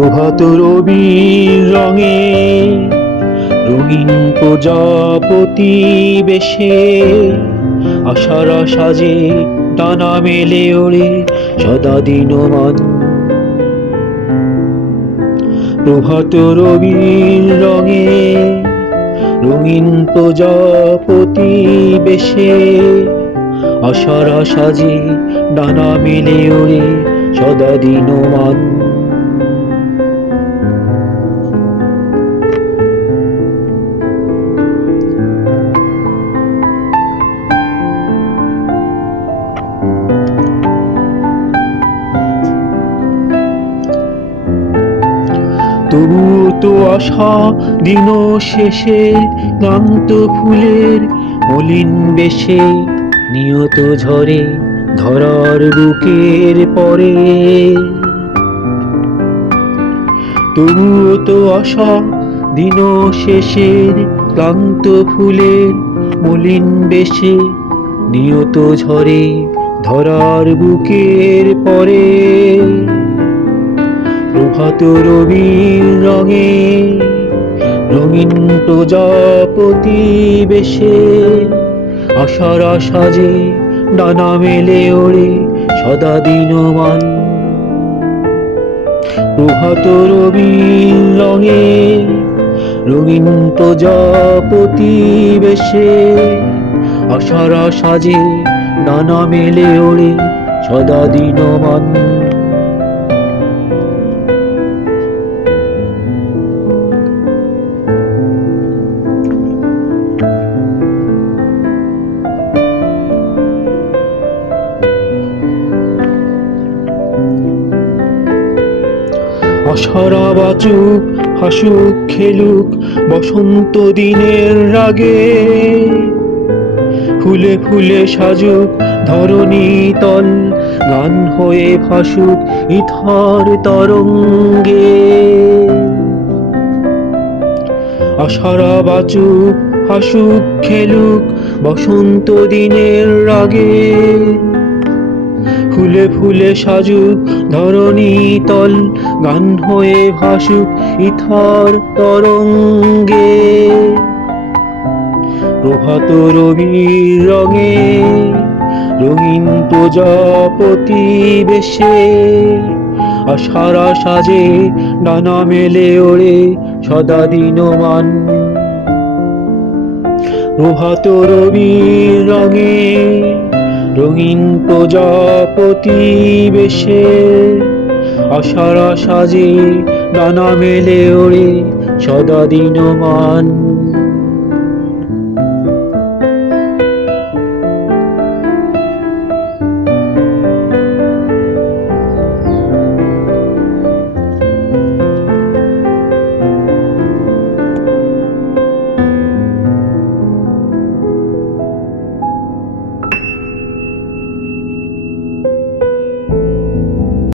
প্রভাত রবির রঙে রঙিন প্রজাপতি বেশে আশারা সাজে ডানা মেলে ওড়ে সদা দিনমান। প্রভাত রবির রঙে রঙিন প্রজাপতি বেশে আশারা সাজে ডানা মেলে ওড়ে সদা দিনমান। তবু তো আশা দিন শেষে ক্লান্ত ফুলের মলিন বেশে নিয়ত ঝরে ধরার বুকের পরে। তবু তো আশা দিন শেষের ক্লান্ত ফুলের মলিন বেশে নিয়ত ঝরে ধরার বুকের পরে। প্রভাত রবির রঙে রঙিন প্রজাপতি বেশে আশারা সাজে ডানা মেলে ওড়ে সদা দিনমান। প্রভাত রবির রঙে রঙিন প্রজাপতি বেশে আশারা সাজে ডানা মেলে ওড়ে সদা দিনমান। আশারা বাচুক হাসুক খেলুক বসন্ত দিনের রাগে, ফুলে ফুলে সাজুক ধরণী তল গান হয়ে ভাসুক ইথার তরঙ্গে। আশারা বাচুক হাসুক খেলুক বসন্ত দিনের রাগে, ফুলে ফুলে সাজুক ধরণী তল গান হয়ে ভাসুক ইথার তরঙ্গে। প্রভাত রবির রঙে রঙিন প্রজাপতি বেশে আশারা সাজে ডানা মেলে ওড়ে সদা দিনমান। প্রভাত রবির রঙে রঙিন প্রজাপতি বেশে আশারা সাজে ডানা মেলে ওড়ে সদা দিনমান।